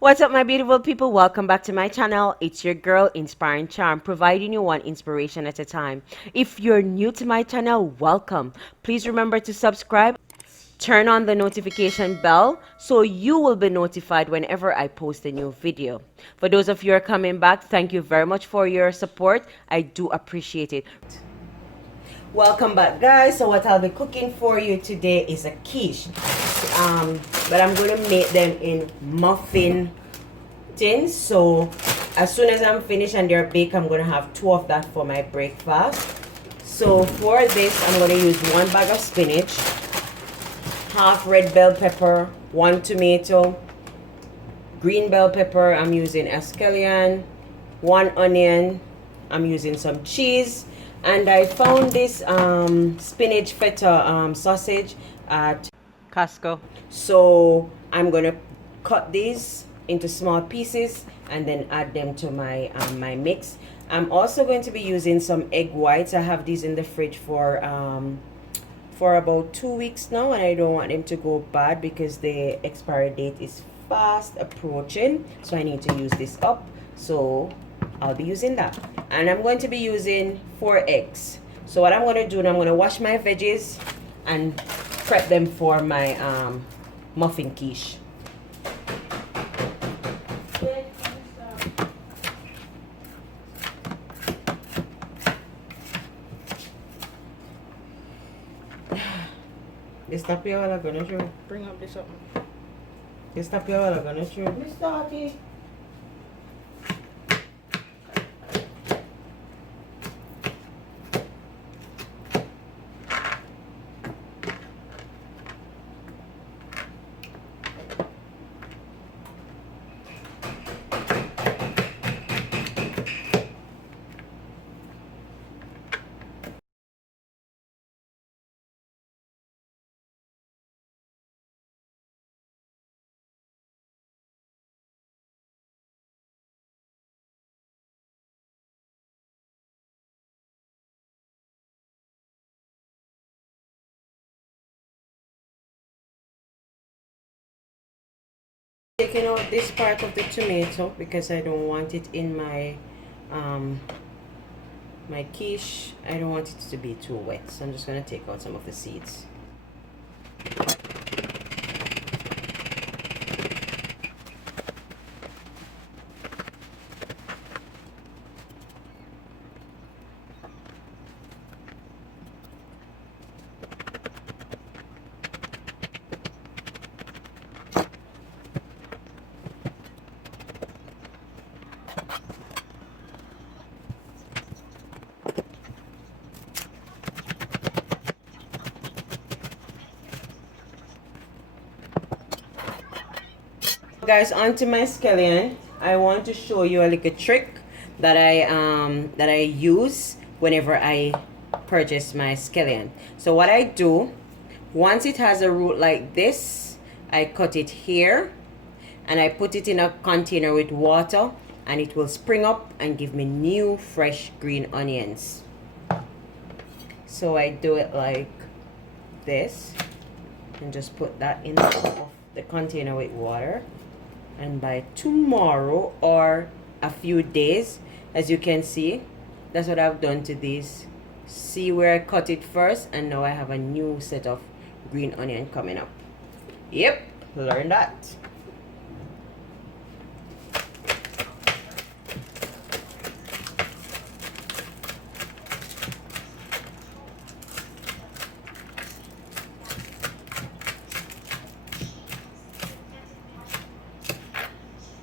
What's up, my beautiful people? Welcome back to my channel. It's your girl, Inspiring Charm, providing you one inspiration at a time. If you're new to my channel, welcome. Please remember to subscribe, turn on the notification bell so you will be notified whenever I post a new video. For those of you who are coming back, thank you very much for your support. I do appreciate it. Welcome back, guys. So what I'll be cooking for you today is a quiche. But I'm going to make them in muffin tins. So as soon as I'm finished and they're baked, I'm going to have 2 of that for my breakfast. So for this, I'm going to use 1 bag of spinach, half red bell pepper, 1 tomato, green bell pepper, I'm using a scallion, 1 onion, I'm using some cheese, and I found this spinach feta sausage at Costco. So I'm gonna cut these into small pieces and then add them to my my mix. I'm also going to be using some egg whites. I have these in the fridge for about 2 weeks now, and I don't want them to go bad because the expiry date is fast approaching, so I need to use this up. So I'll be using that, and I'm going to be using 4 eggs. So what I'm going to do, I'm going to wash my veggies and prep them for my muffin quiche. This tapiola gonna show. Bring up this up. This tapiola gonna show. Miss Tati. Taking out this part of the tomato because I don't want it in my my quiche. I don't want it to be too wet, so I'm just gonna take out some of the seeds. Guys, onto my scallion. I want to show you a little trick that I use whenever I purchase my scallion. So what I do, once it has a root like this, I cut it here and I put it in a container with water, and it will spring up and give me new fresh green onions. So I do it like this and just put that in the container with water. And by tomorrow or a few days, as you can see, that's what I've done to these. See where I cut it first, and now I have a new set of green onion coming up. Yep, learn that.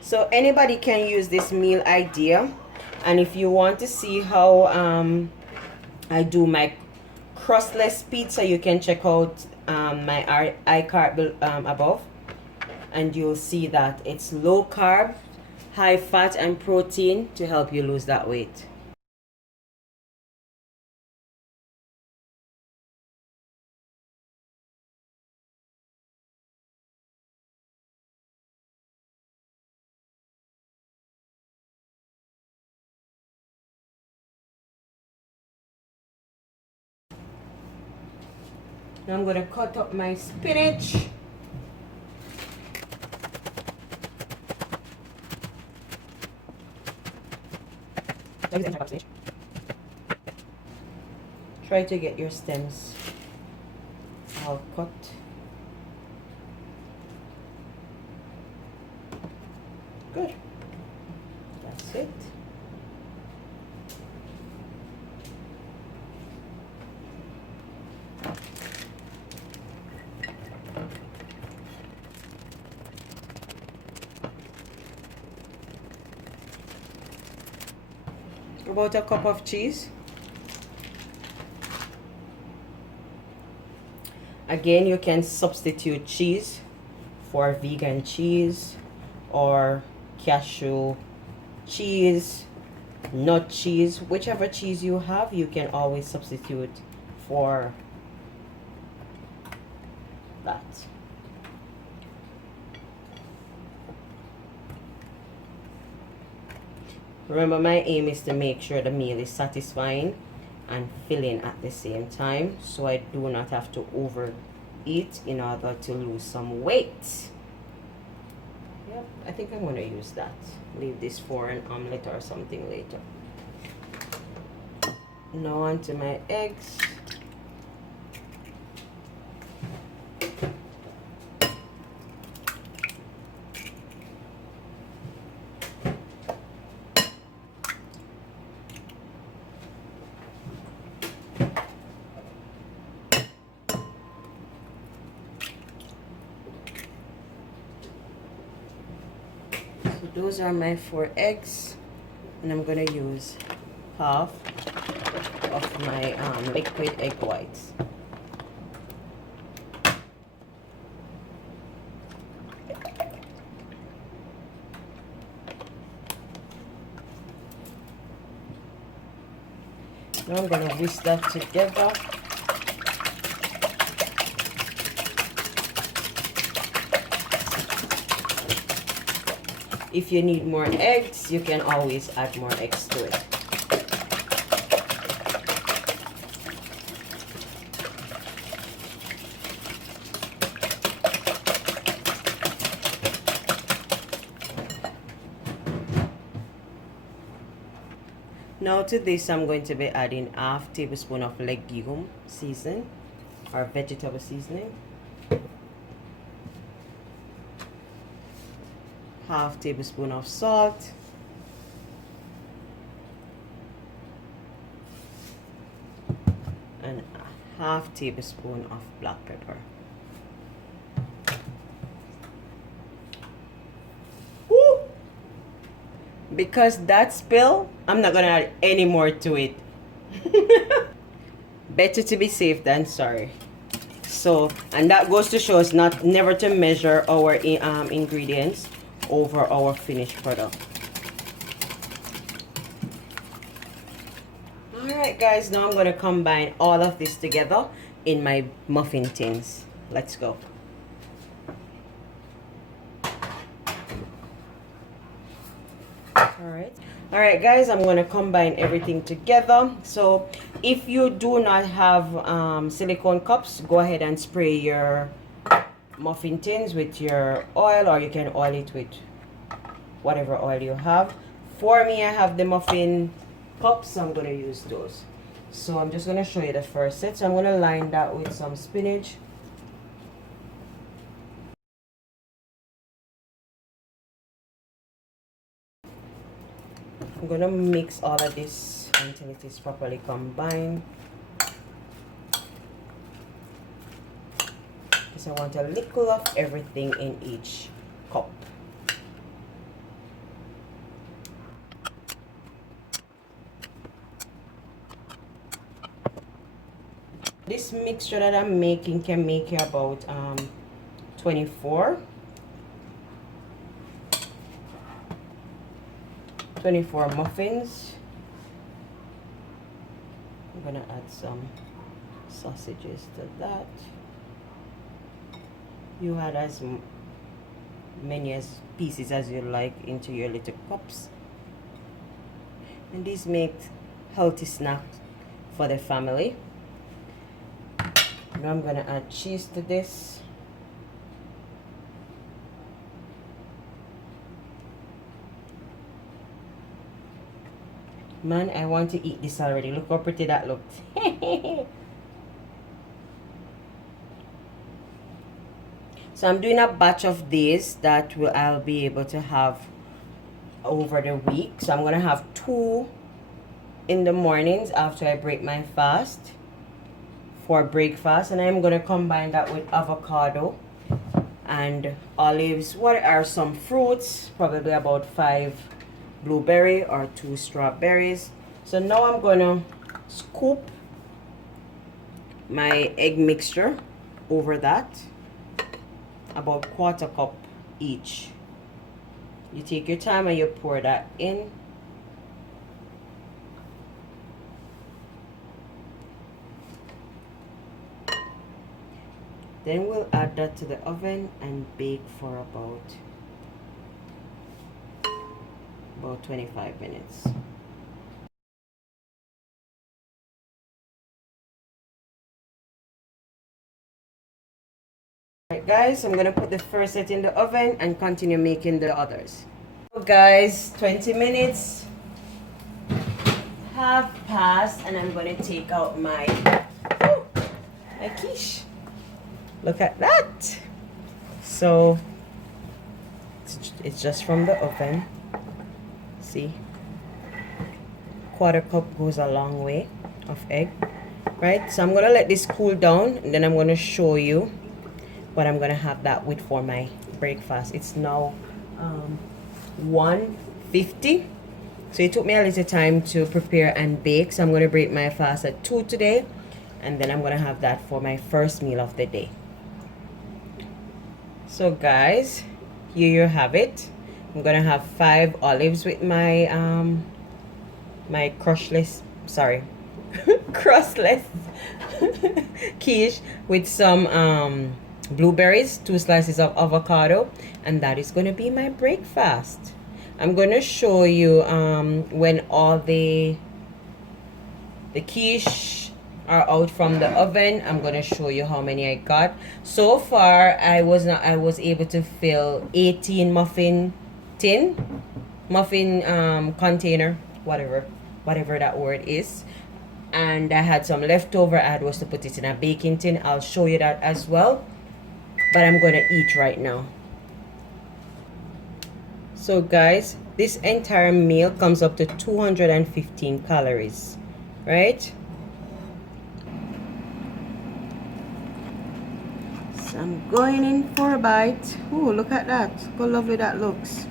So anybody can use this meal idea, and if you want to see how I do my crustless pizza, you can check out my iCard above, and you'll see that it's low carb, high fat and protein to help you lose that weight. Now I'm going to cut up my spinach. Try to get your stems all cut. Good. That's it. About a cup of cheese. Again, you can substitute cheese for vegan cheese or cashew cheese, nut cheese, whichever cheese you have, you can always substitute for that. Remember, my aim is to make sure the meal is satisfying and filling at the same time, so I do not have to overeat in order to lose some weight. Yep, I think I'm gonna use that. Leave this for an omelette or something later. Now onto my eggs. So those are my 4 eggs, and I'm gonna use half of my liquid egg whites. Now I'm gonna whisk that together. If you need more eggs, you can always add more eggs to it. Now to this, I'm going to be adding half tablespoon of legume seasoning or vegetable seasoning, half tablespoon of salt, and a half tablespoon of black pepper. Woo! Because that spill, I'm not gonna add any more to it. Better to be safe than sorry. So, and that goes to show us never to measure our ingredients over our finished product. Alright guys, now I'm going to combine all of this together in my muffin tins. Let's go. Alright guys, I'm going to combine everything together. So if you do not have silicone cups, go ahead and spray your muffin tins with your oil, or you can oil it with whatever oil you have. For me, I have the muffin cups, so I'm going to use those. So I'm just going to show you the first set. So I'm going to line that with some spinach. I'm going to mix all of this until it is properly combined. Because I want a little of everything in each cup. This mixture that I'm making can make you about 24 muffins. I'm gonna add some sausages to that. You add as many pieces as you like into your little cups, and these make healthy snacks for the family. Now I'm gonna add cheese to this. Man, I want to eat this already. Look how pretty that looked. So I'm doing a batch of these that I'll be able to have over the week. So I'm gonna have 2 in the mornings after I break my fast for breakfast, and I'm gonna combine that with avocado and olives. What are some fruits? Probably about 5 blueberry or 2 strawberries. So now I'm gonna scoop my egg mixture over that, about 1/4 cup each. You take your time and you pour that in. Then we'll add that to the oven and bake for about 25 minutes. Alright guys, I'm gonna put the first set in the oven and continue making the others. So guys, 20 minutes have passed and I'm gonna take out my quiche. Look at that. So it's just from the oven. See, 1/4 cup goes a long way of egg, right? So I'm gonna let this cool down and then I'm gonna show you what I'm gonna have that with for my breakfast. It's now 1:50, so it took me a little time to prepare and bake. So I'm gonna break my fast at 2 today, and then I'm gonna have that for my first meal of the day. So guys, here you have it. I'm gonna have 5 olives with my my crustless quiche with some blueberries, 2 slices of avocado, and that is gonna be my breakfast. I'm gonna show you when all the quiche are out from the oven. I'm gonna show you how many I got. So far I was able to fill 18 muffin container, whatever that word is, and I had some leftover. I had was to put it in a baking tin. I'll show you that as well, but I'm gonna eat right now. So guys, this entire meal comes up to 215 calories, right? So I'm going in for a bite. Oh, look at that. Look how lovely that looks.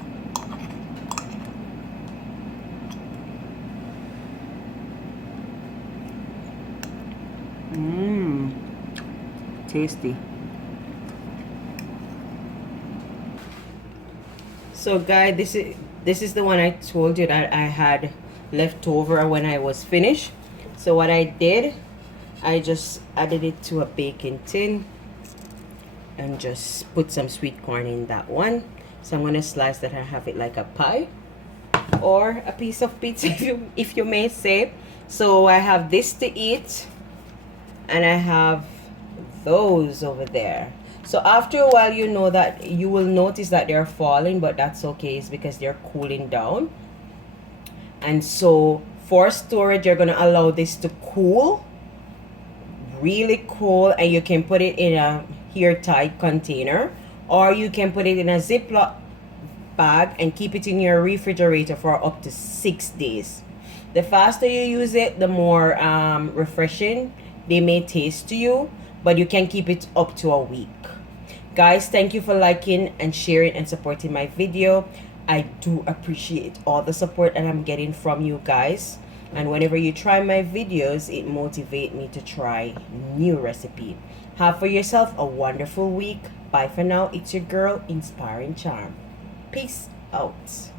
Mmm. Tasty. So guys, this is the one I told you that I had left over when I was finished. So what I did, I just added it to a baking tin and just put some sweet corn in that one. So I'm gonna slice that and have it like a pie or a piece of pizza, if you may say. So I have this to eat, and I have those over there. So after a while, you will notice that they're falling, but that's okay. It's because they're cooling down. And so for storage, you're gonna allow this to cool, really cool, and you can put it in a airtight container, or you can put it in a Ziploc bag and keep it in your refrigerator for up to 6 days. The faster you use it, the more refreshing they may taste to you, but you can keep it up to a week. Guys, thank you for liking and sharing and supporting my video. I do appreciate all the support that I'm getting from you guys, and whenever you try my videos, it motivates me to try new recipe. Have for yourself a wonderful week. Bye for now. It's your girl, Inspiring Charm. Peace out.